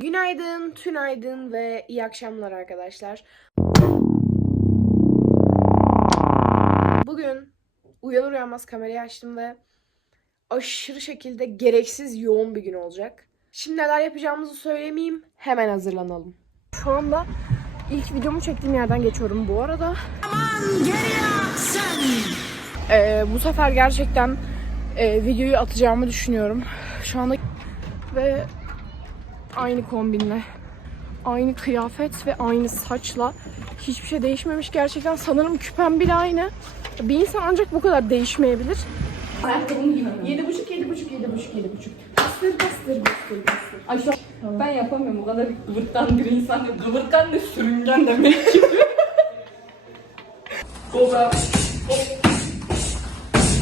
Günaydın, tünaydın ve iyi akşamlar arkadaşlar. Bugün uyanır uyanmaz kamerayı açtım ve aşırı şekilde gereksiz yoğun bir gün olacak. Şimdi neler yapacağımızı söylemeyeyim, hemen hazırlanalım. Şu anda ilk videomu çektiğim yerden geçiyorum bu arada. Ee, bu sefer gerçekten e, videoyu atacağımı düşünüyorum. Şu anda ve aynı kombinle, aynı kıyafet ve aynı saçla hiçbir şey değişmemiş. Gerçekten sanırım küpem bile aynı. Bir insan ancak bu kadar değişmeyebilir. Ayakkabımı giymem. Yedi buçuk, yedi buçuk, yedi buçuk, yedi buçuk. Bastır, bastır, bastır, bastır. Ay şu ben yapamıyorum o kadar kıvırtkan bir insan değil. Kıvırtkan da sürüngen demek ki. Kobra.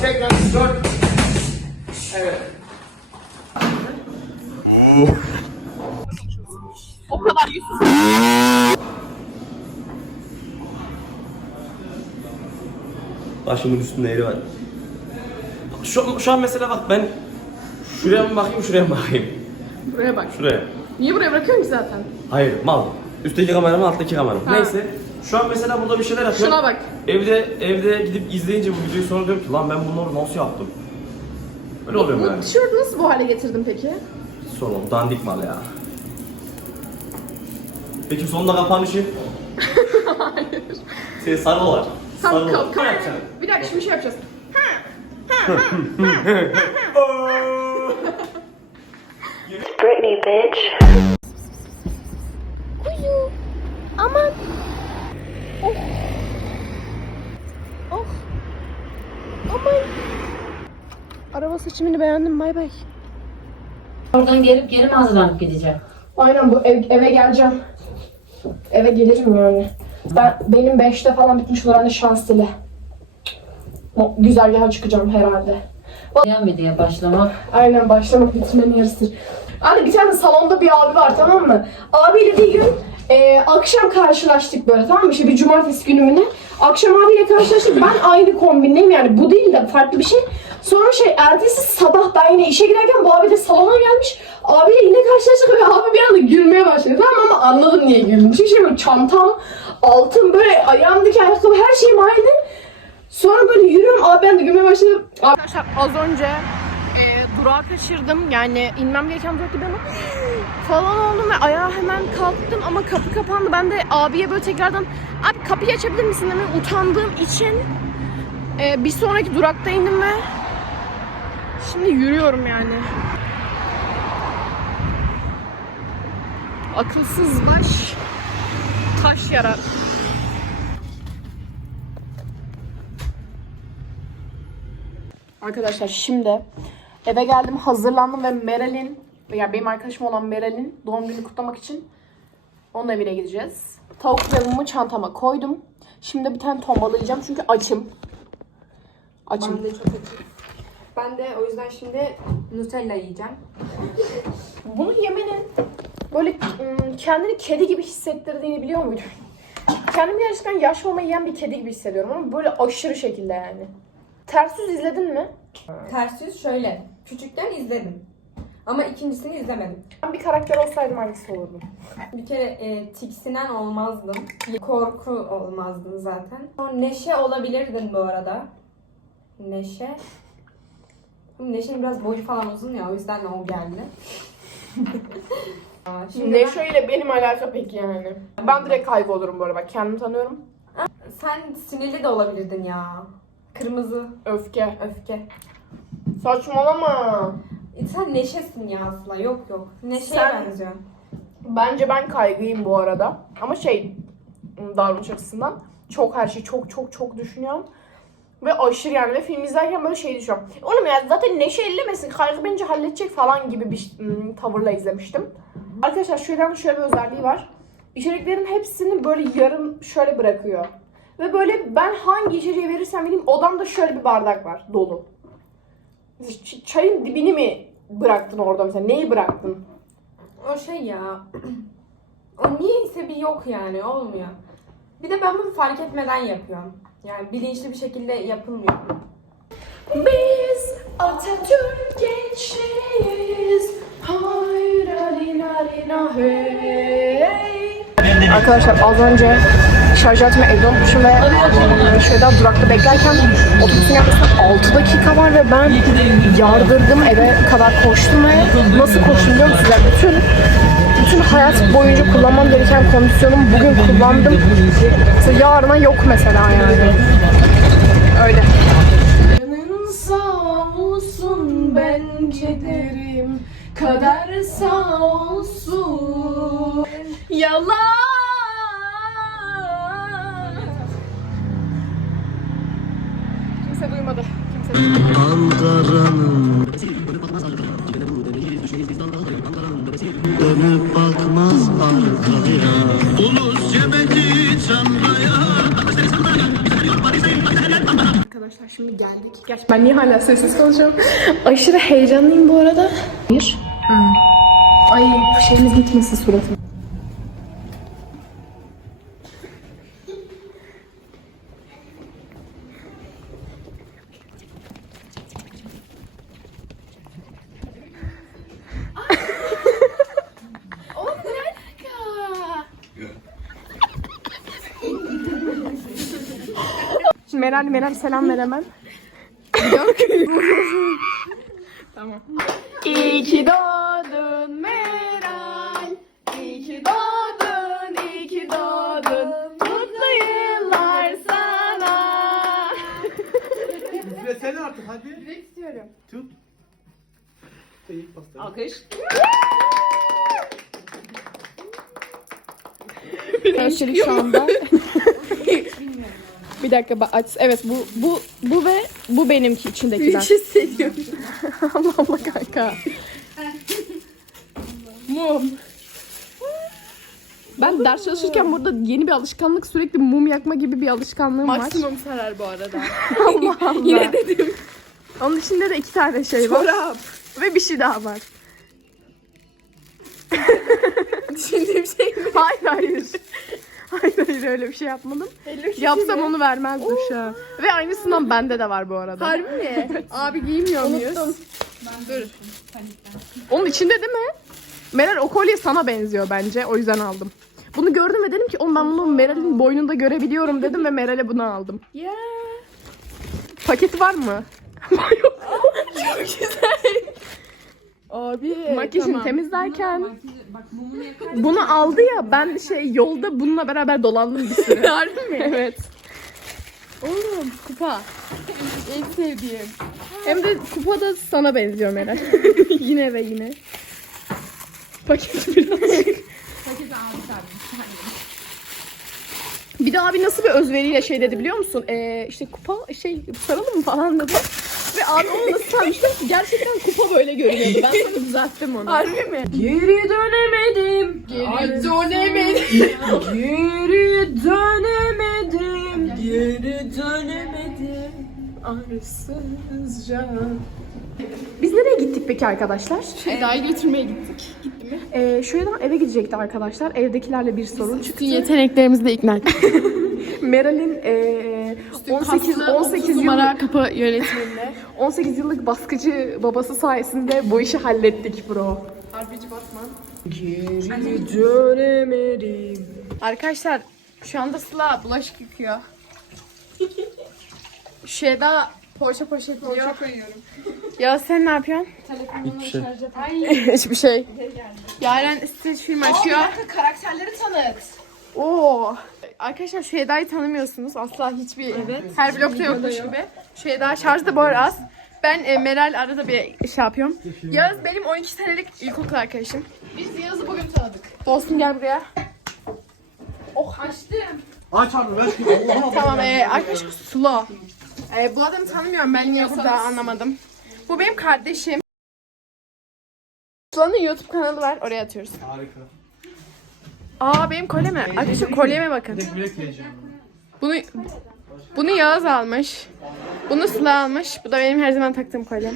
Tekrar dört. Evet. O kadar yüzsüz. Başımın üstünde yeri var. Şu, şu an mesela bak ben şuraya mı bakayım şuraya mı bakayım? Buraya bak. Şuraya. Niye buraya bırakıyorsun ki zaten? Hayır mal. Üstteki kamera mı alttaki kamera mı? Ha. Neyse. Şu an mesela burada bir şeyler yapıyorum. Şuna bak. Evde evde gidip izleyince bu videoyu sonra diyorum ki lan ben bunları nasıl yaptım? Öyle oluyor Bu yani. tişörtü nasıl bu hale getirdin peki? Sonra dandik mal ya. Peki sonunda kapanışı? Hayır. Senin sarı var. Yapacaksın? Bir dakika şimdi şey yapacağız. Britney, bitch. Kuyu. Aman. Oh. Oh. Aman. Araba seçimini beğendim. Bay bay. Oradan gelip geri mi hazırlanıp gideceğim? Aynen bu ev- eve geleceğim. Eve gelirim yani. Ben benim 5'te falan bitmiş olan da şans dili. O güzergaha çıkacağım herhalde. Videoya başlamak. Aynen başlamak bitirmenin yarısıdır. Hani bir tane salonda bir abi var tamam mı? Abiyle bir gün e, akşam karşılaştık böyle tamam mı? İşte bir cumartesi günü mü ne? Akşam abiyle karşılaştık. Ben aynı kombinleyim yani bu değil de farklı bir şey. Sonra şey ertesi sabah ben yine işe giderken bu abi de salona gelmiş. Abiyle yine karşılaştık ve abi bir anda gülmeye başladı. Tamam ama anladım niye güldüm. Çünkü şey böyle çantam, altın böyle ayağımdaki ayakkabı her şeyim aynı. Sonra böyle yürüyorum abi ben de gülmeye başladım. Arkadaşlar az önce e, durağı kaçırdım. Yani inmem gereken durakta ben falan oldum ve ayağa hemen kalktım ama kapı kapandı. Ben de abiye böyle tekrardan abi kapıyı açabilir misin demeye utandığım için e, bir sonraki durakta indim ve şimdi yürüyorum yani. Akılsız baş taş yarar. Arkadaşlar şimdi eve geldim hazırlandım ve Meral'in ya benim arkadaşım olan Meral'in doğum gününü kutlamak için onun evine gideceğiz. Tavuk pilavımı çantama koydum. Şimdi bir tane tombalayacağım çünkü açım. Açım. Ben de çok açım. Ben de o yüzden şimdi Nutella yiyeceğim. Bunu yemenin böyle ım, kendini kedi gibi hissettirdiğini biliyor muydun? Kendimi gerçekten yaş mama yiyen bir kedi gibi hissediyorum ama böyle aşırı şekilde yani. Ters yüz izledin mi? Ters yüz şöyle. Küçükken izledim. Ama ikincisini izlemedim. Ben bir karakter olsaydım hangisi olurdum? Bir kere e, tiksinen olmazdım. Korku olmazdın zaten. Neşe olabilirdin bu arada. Neşe. Neşe'nin biraz boyu falan uzun ya o yüzden o geldi. Şimdi ben- Neşe ile benim alaka peki yani. Ben direkt kaygı olurum bu arada bak kendimi tanıyorum. sen sinirli de olabilirdin ya. Kırmızı Öfke. öfke. Saçmalama. E, Sen neşesin ya aslında. Yok yok. Neşeye Sen- benziyor. Bence ben kaygıyım bu arada. Ama şey davranış açısından çok her şeyi çok çok çok düşünüyorum. Ve aşırı yani ve film izlerken böyle şey düşünüyorum. Oğlum ya zaten neşe ellemesin kaygı bence halledecek falan gibi bir ım, tavırla izlemiştim. Arkadaşlar şuradan şöyle bir özelliği var. İçeriklerin hepsini böyle yarım şöyle bırakıyor. Ve böyle ben hangi içeriği verirsem vereyim odamda şöyle bir bardak var dolu. Ç- çayın dibini mi bıraktın orada mesela? Neyi bıraktın? O şey ya. o niyeyse bir yok yani olmuyor. Bir de ben bunu fark etmeden yapıyorum. Yani bilinçli bir şekilde yapılmıyor. Biz Atatürk gençleriyiz. Arkadaşlar az önce şarj etme evde unutmuşum ve şöyle durakta beklerken otobüsün gelmesine 6 dakika var ve ben yardırdım eve kadar koştum ve nasıl koştum biliyor musunuz? Yani bütün bütün hayat boyunca kullanmam gereken kondisyonumu bugün kullandım. Mesela yarına yok mesela yani. Öyle. Canın sağ olsun bence derim Kader sağ olsun Yalan Kimse duymadı. Kimse duymadı. Dönüp bakmaz arkaya Ulus cebeci çantaya Arkadaşlar şimdi geldik. Gerçi ben niye hala sessiz konuşuyorum? Aşırı heyecanlıyım bu arada. Bir. Ay bu şeyimiz gitmesin suratım. Şimdi Meral Meral selam ver hemen. tamam. İyi ki doğdun Meral. İyi ki doğdun, iyi ki doğdun. Mutlu yıllar sana. Üflesene artık hadi. Direkt istiyorum. Tut. İyi pasta. Alkış. Öncelik şu anda. Bir dakika bak aç. Evet bu bu bu ve bu benimki içindekiler. Hiç hissediyorum. Allah Allah kanka. Mum. Ben ders çalışırken burada yeni bir alışkanlık sürekli mum yakma gibi bir alışkanlığım var. Maksimum sarar bu arada. Allah Allah. Yine dedim. Onun içinde de iki tane şey var. Çorap. Ve bir şey daha var. Düşündüğüm şey mi? Hayır hayır. Hayır hayır öyle bir şey yapmadım. Yapsam onu vermezdim şu an. Ve aynısından bende de var bu arada. Harbi mi? Abi giymiyor muyuz? Dur. Onun içinde değil mi? Meral o kolye sana benziyor bence. O yüzden aldım. Bunu gördüm ve dedim ki oğlum ben bunu Meral'in boynunda görebiliyorum dedim ve Meral'e bunu aldım. Ya. Paketi var mı? Yok. Abi. Makyajını temizlerken Bak mumunu yakar. bunu aldı ya ben şey yolda bununla beraber dolandım bir süre. Harbi mi? evet. Oğlum kupa. En sevdiğim. Hem de kupa da sana benziyor Meral. yine ve yine. Paket birazcık. Paketi almış abi. Bir de abi nasıl bir özveriyle şey dedi biliyor musun? Ee, işte kupa şey saralım mı falan dedi. Ve abi onu nasıl sarmıştı? Gerçekten kupa böyle görünüyordu. Ben sonra düzelttim onu. Harbi mi? Geri dönemedim. Geri dönemedim. Geri dönemedim. Geri dönemedim. Arsızca. Biz nereye gittik peki arkadaşlar? Eda'yı götürmeye gittik. Gitti mi? Ee, şuradan eve gidecekti arkadaşlar. Evdekilerle bir sorun çıktı. yeteneklerimizi de ikna ettik. Meral'in ee, 18 18 yıllık numara kapı yönetmenine. 18 yıllık baskıcı babası sayesinde bu işi hallettik bro. Harbici Batman. Geri dönemedim. Arkadaşlar şu anda Sıla bulaşık yıkıyor. Şeyda poğaça poşetliyor. koyuyorum. Ya sen ne yapıyorsun? Hiçbir şey. Hiçbir şey. Yaren stage film açıyor. Karakterleri tanıt. Oo. Arkadaşlar Şeyda'yı tanımıyorsunuz. Asla hiçbir her blokta yokmuş gibi. Şeyda şarjda bu arada az. Ben e, Meral arada bir şey yapıyorum. Yağız benim 12 senelik ilkokul arkadaşım. Biz Yağız'ı bugün tanıdık. Dostum gel buraya. Oh açtım. Aç abi ver şunu. Tamam e, arkadaşım Slo. E, bu adamı tanımıyorum ben niye burada anlamadım. Bu benim kardeşim. Slo'nun YouTube kanalı var oraya atıyoruz. Harika. Aa benim kolyeme. Arkadaşlar kolyeme bakın. Bunu bunu Yağız almış. Bunu Sıla almış. Bu da benim her zaman taktığım kolyem.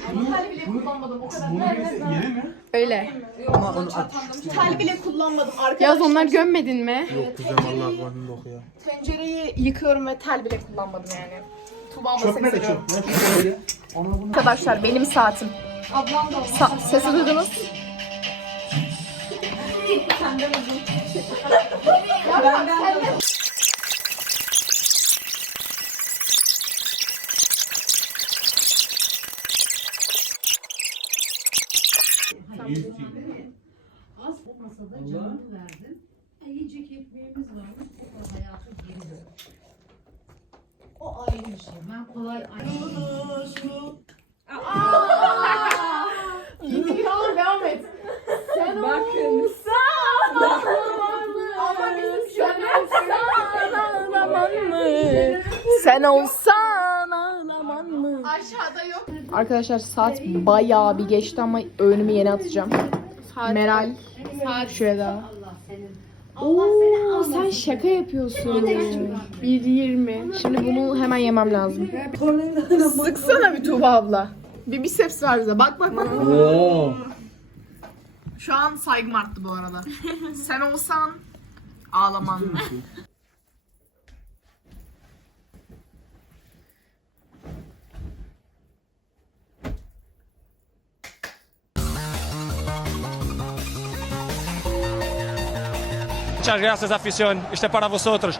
Yeni mi? Öyle. Ama onu aç. Tel bile kullanmadım. Arkadaşlar Yağız onlar gömmedin mi? Yok güzel Allah kulağını doku ya. tencereyi yıkıyorum ve tel bile kullanmadım yani. Tuğba Çöp nerede çöp? Arkadaşlar benim saatim. Sa- sesi duydunuz. Senden uzun. Benden de uzun. Az olmasa da canını verdin. E, yiyecek ekmeğimiz varmış. O hayatı geri. O ayrı bir şey. Ben kolay Tamam devam et. Sen Bakın. Ama bizim sen olsan ağlaman mı? Sen olsan ağlaman mı? Aşağıda yok. Arkadaşlar saat bayağı bir geçti ama öğünümü yeni atacağım. Meral. Saat şuraya da. Oo, sen şaka yapıyorsun. 1.20. Şimdi bunu hemen yemem lazım. Sıksana bir Tuğba abla. Bir biceps var bize. Bak bak bak. Oo. Şu an saygım arttı bu arada. Sen olsan ağlaman Muchas gracias afición, este es para vosotros.